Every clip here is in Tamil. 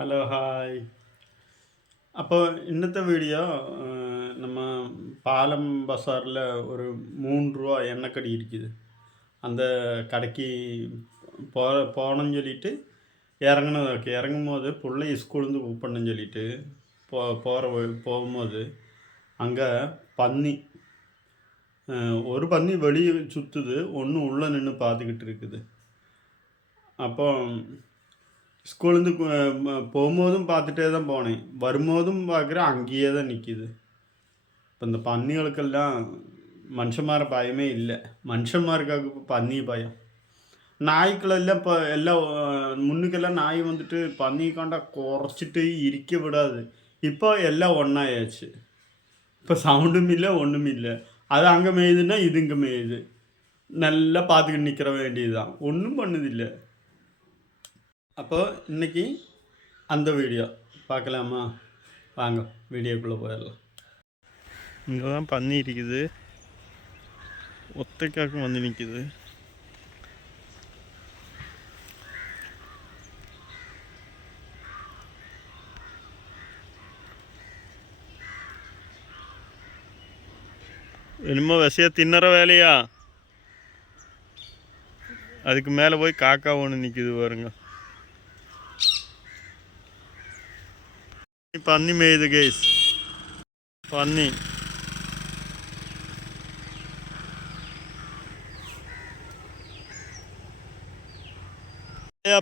Hello hi. അപ്പോൾ ഇന്നത്തെ വീഡിയോ நம்ம பாலம் பஸாரில் ஒரு 3 ரூபா எண்ணெய்க்கடி இருக்குது. அந்த கடைக்கு போகணும்னு சொல்லிட்டு இறங்கும்போது பிள்ளை ஸ்கூல்லேருந்து கூப்பிடணும்னு சொல்லிட்டு போகும்போது அங்கே பன்னி ஒரு பன்னி வெளியே சுற்றுது, ஒன்று உள்ளே நின்று பார்த்துக்கிட்டு இருக்குது. அப்போ ஸ்கூல்லேருந்து போகும்போதும் பார்த்துட்டே தான் போனேன், வரும்போதும் பார்க்குறேன் அங்கேயே தான் நிற்கிது. இப்போ இந்த பன்னிகளுக்கெல்லாம் மனுஷன்மார பயமே இல்லை. மனுஷன்மாருக்காக இப்போ பன்னி பயம். நாய்க்களெல்லாம் இப்போ எல்லாம் முன்னுக்கெல்லாம் நாய் வந்துட்டு பன்னி கண்டா குறைச்சிட்டு இருக்க விடாது. இப்போ எல்லாம் ஒன்றாயாச்சு. இப்போ சவுண்டும் இல்லை, ஒன்றும் இல்லை. அது அங்கே மேயுதுன்னா இது இங்கே மேயுது. நல்லா பார்த்துக்கிட்டு நிற்கிற வேண்டியது தான், ஒன்றும் பண்ணுதில்லை. அப்போ இன்றைக்கி அந்த வீடியோ பார்க்கலாமா? வாங்க வீடியோக்குள்ளே போயிடலாம். இங்கே தான் பன்னி இருக்குது, ஒத்தைக்காக்கும் வந்து நிற்கிது. என்னமோ விசைய தின்னற வேலையா? அதுக்கு மேலே போய் காக்கா ஒன்று நிற்கிது பாருங்க. பன்னி மேயுது கேஸ், பன்னி.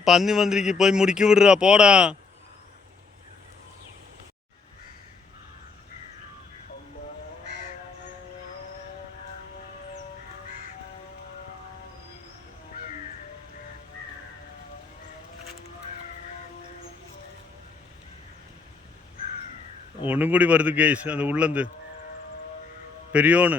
பன்னி வந்திருக்கு, போய் முடிக்கி விடுறா போடா. ஒன்றும் கூடி வருது கேஸ், அந்த உள்ளந்து பெரியோன்னு.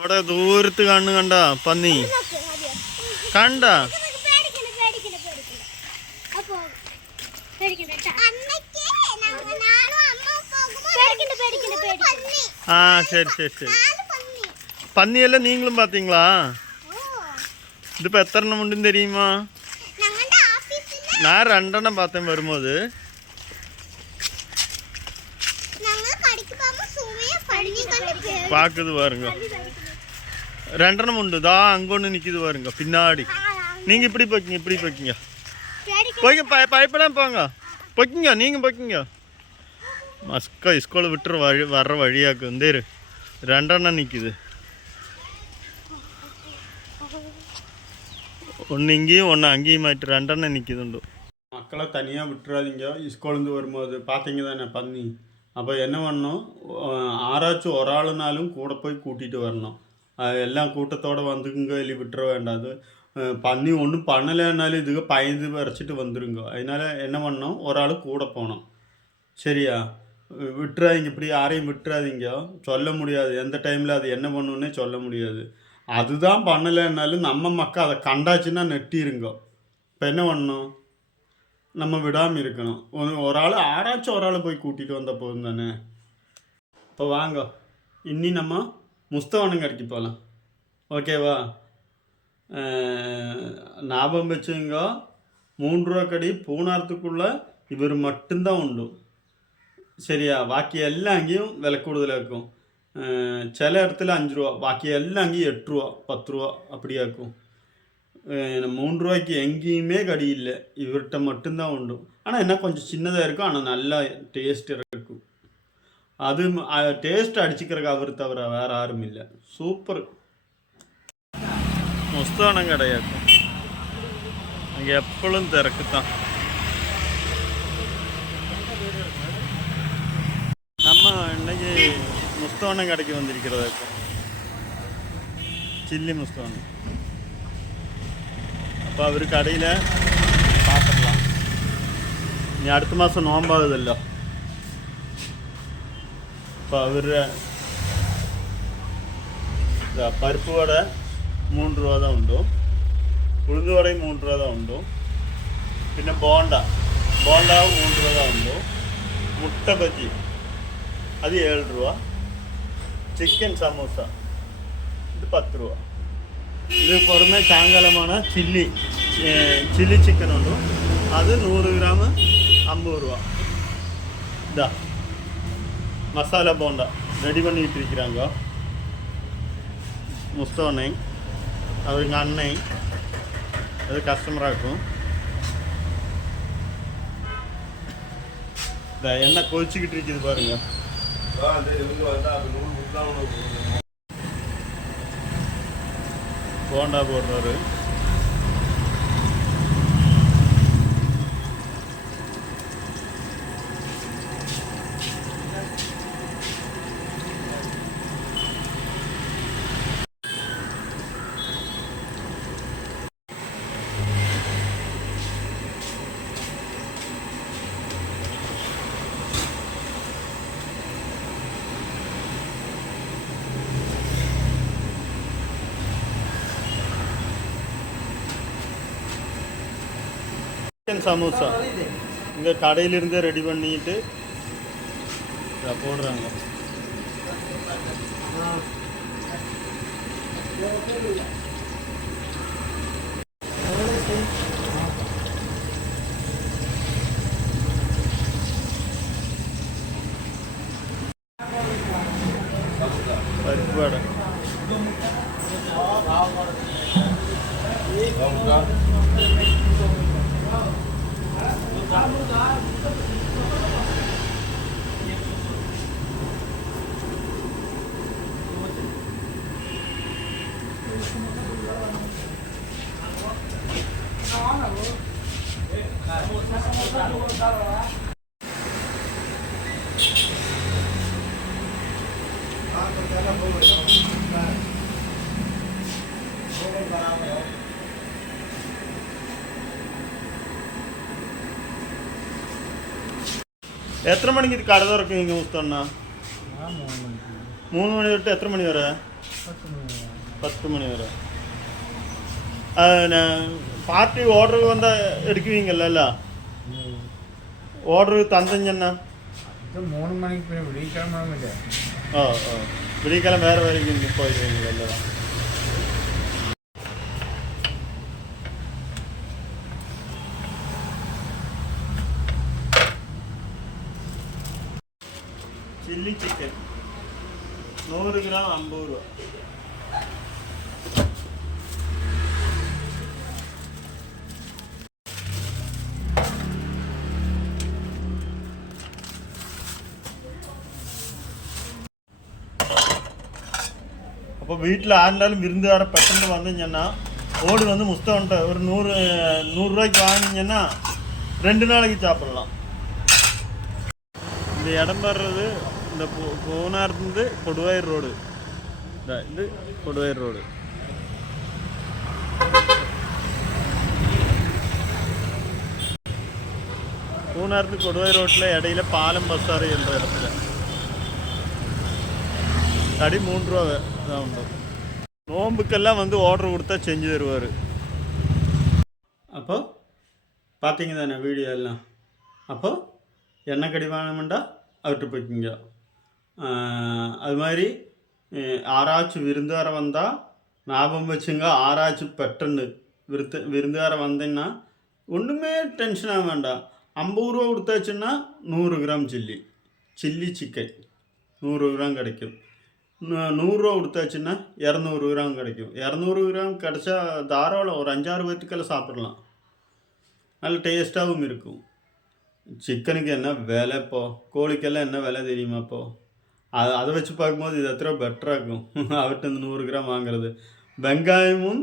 അവിടെ ദൂരത്ത് കണ്ണു കണ്ട പന്നി കണ്ട. ആ ശരി ശരി ശരി. പന്നിയെല്ലാം നീങ്ങളും பார்த்தீங்களா? ഇതിപ്പോ എത്ര എണ്ണം ഉണ്ടെന്ന് தெரியுமா? நான் 2 எண்ணம் பார்த்தேன் வரும்போது. பார்க்குது பாருங்க, 2 எண்ணம் உண்டு. தான் அங்கே ஒன்று நிற்கிது பாருங்க பின்னாடி. நீங்கள் இப்படி போய்க்கிங்க, இப்படி போய்க்கிங்க, போய்ங்க, பயப்படாம போங்க, போய்க்கிங்க, நீங்கள் போய்க்கிங்க. மஸ்கா ஸ்கூலை விட்டுரு வர்ற வழியாக்கு வந்து 2 எண்ணம் நிற்கிது. ஒன்று இங்கேயும் ஒன்று அங்கேயும் ஆகிட்டு 2 எண்ணம் நிற்கிதுண்டு. மக்களை தனியாக விட்டுறாதீங்க. ஸ்கூலேருந்து வரும்போது பார்த்தீங்க தானே பன்னி. அப்போ என்ன பண்ணணும், ஆராய்ச்சி ஒரு ஆளுனாலும் கூட போய் கூட்டிகிட்டு வரணும். எல்லாம் கூட்டத்தோடு வந்துக்குங்க, இல்லை விட்டுற வேண்டாது. பன்னி ஒன்றும் பண்ணலைன்னாலும் இதுக்கு பயந்து வரைச்சிட்டு வந்துடுங்க. அதனால் என்ன பண்ணணும், ஒரு ஆள் கூட போகணும். சரியா? விட்டுறாதீங்க, இப்படி யாரையும் விட்டுறாதீங்க. சொல்ல முடியாது எந்த டைமில் அது என்ன பண்ணுன்னே சொல்ல முடியாது. அதுதான் பண்ணலைன்னாலும் நம்ம மக்கள் அதை கண்டாச்சுன்னா நெட்டிருங்க. இப்போ என்ன பண்ணணும், நம்ம விடாமல் இருக்கணும். ஒரு ஆள் ஆராய்ச்சி ஒரு ஆள் போய் கூட்டிகிட்டு வந்த போதும் தானே. இப்போ வாங்க இன்னி நம்ம முஸ்தவனம் கடைக்கு போகலாம். ஓகேவா? ஞாபகம் வச்சுங்க, 3 ரூபா கடி பூனாரத்துக்குள்ளே இவர் மட்டும்தான் உண்டு. சரியா? பாக்கி எல்லாம் அங்கேயும் விலை கூடுதலாக இருக்கும். சில இடத்துல 5 ரூபா, பாக்கி எல்லாம் அங்கேயும் 8 ரூபா 10 ரூபா அப்படியா இருக்கும். 3 ரூபாய்க்கு எங்கேயுமே கடி இல்லை, இவர்கிட்ட மட்டும்தான் உண்டு. ஆனால் என்ன கொஞ்சம் சின்னதாக இருக்கும், ஆனால் நல்லா டேஸ்ட் இருக்கும். அது டேஸ்ட் அடிச்சுக்கிறக்கு அவர் தவிர வேறு யாரும் இல்லை. சூப்பர் முஸ்தானம் கிடையாது, அங்கே எப்பளும் திறக்கு தான். நம்ம இன்னைக்கு முஸ்தவனம் கடைக்கு வந்திருக்கிறதா இப்போ, சில்லி முஸ்தவனம். அப்போ அவர் கடையில் பார்த்துடலாம். நீ அடுத்த மாதம் நோம்பாகுதല്ലോ. இப்போ அவர் பருப்பு வடை 3 ரூபா தான் உண்டு, ഉഴുന്ന് വടയും 3 രൂപ ഉണ്ടോ. പിന്നെ ബോണ്ടാവും 3 രൂപ ഉണ്ടോ. മുട്ട ബജി അത് 7 രൂപ. சிக்கன் சமோசா இது 10 ரூபா. இது பொறுமை சாயங்காலமான சில்லி சிக்கன் உண்டு, அது 100 கிராம் 50 ரூபா. இதா மசாலா போண்டா ரெடி பண்ணிக்கிட்டு இருக்கிறாங்க முஸ்தோனை, அவருங்க அன்னை, அது கஸ்டமராக இருக்கும். இந்த எண்ணெய் கொதிச்சுக்கிட்டு இருக்குது பாருங்க. போண்டா போடுறாரு. சிக்கன் சமோசா இங்கே கடையிலிருந்தே ரெடி பண்ணிட்டு போடுறாங்க. பருப்பு வடை, எத்தனை மணிக்கு இது கடை திறக்கும் இங்கே முஸ்தோண்ணா? 3 மணி தொட்டு எத்தனை மணி வரை? 10 மணி வரை. பார்ட்டி ஆர்டருக்கு வந்தால் எடுக்குவீங்கல்ல? ஆர்டருக்கு தந்தீங்கன்னா 3 மணிக்கு வெள்ளிக்கிழமை வெள்ளிக்கிழமை வேறு வேலைக்கு போயிடுவீங்களா? சில்லி சிக்கன் 100 கிராம் 50 ரூபா. அப்போ வீட்டில் ஆண்டாலும் விருந்துகார பெட்டன்னு வந்தீங்கன்னா ஓடி வந்து முஸ்தவன்ட்ட ஒரு 100 ரூபாய்க்கு வாங்கினீங்கன்னா 2 நாளைக்கு சாப்பிட்லாம். இந்த இடம் வர்றது இந்த பூனார்ந்து கொடுவாயூர் ரோடு. இது கொடுவாயூர் ரோடு. பூனார்ந்து கொடுவாயூர் ரோட்டில் இடையில பாலம் பஸ்ஸாறு என்ற இடத்துல கடி 3 ரூபா தான் உண்டு. நோம்புக்கெல்லாம் வந்து ஆர்டர் கொடுத்தா செஞ்சு தருவார். அப்போ பார்த்தீங்க தானே வீடியோ எல்லாம். அப்போ என்ன கடி வாங்கணுமெண்டா அவர்கிட்ட போய்க்குங்க. அது மாதிரி ஆராய்ச்சி விருந்தார வந்தால் ஞாபகம் வச்சுங்க, ஆராய்ச்சி பெட்டன்னு விருந்தார வந்தீங்கன்னா ஒன்றுமே டென்ஷன் ஆக வேண்டாம். 50 ரூபா கொடுத்தாச்சுன்னா 100 கிராம் சில்லி சிக்கன் 100 கிராம் கிடைக்கும். 100 ரூபா கொடுத்தாச்சுன்னா 200 கிராம் கிடைக்கும். 200 கிராம் கிடச்சா தாராளம் ஒரு 5-6 பேர்த்துக்கெல்லாம் சாப்பிடலாம். நல்ல டேஸ்ட்டாகவும் இருக்கும். சிக்கனுக்கு என்ன விலை இப்போ, கோழிக்கெல்லாம் என்ன விலை தெரியுமா இப்போ? அதை வச்சு பார்க்கும்போது இது எத்தனை பெட்டராக இருக்கும் அவர்கிட்ட 100 கிராம் வாங்குறது. வெங்காயமும்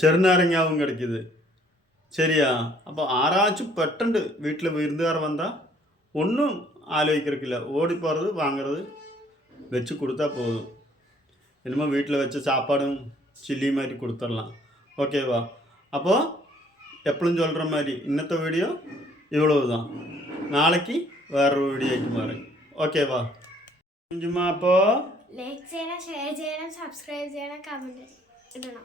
செருநாரங்காவும் கிடைக்கிது. சரியா? அப்போ ஆராய்ச்சி பெட்டண்டு வீட்டில் விருந்துகார வந்தால் ஒன்றும் ஆலோசிக்கிறதுக்கில்ல, ஓடி போகிறது வாங்கிறது வச்சு கொடுத்தா போதும். என்னமோ வீட்டில் வச்ச சாப்பாடும் சில்லி மாதிரி கொடுத்துடலாம். ஓகேவா? அப்போது எப்பளும் சொல்கிற மாதிரி இன்னத்த வீடியோ இவ்வளவு தான். நாளைக்கு வேறு വീഡിയോയ്ക്ക് മാറി. ഓക്കേവാ കുഞ്ചുമ്മ? അപ്പോൾ ലൈക്ക് ചെയ്യണം, ഷെയർ ചെയ്യണം, സബ്സ്ക്രൈബ് ചെയ്യണം, കമൻറ്റ് ഇടണം.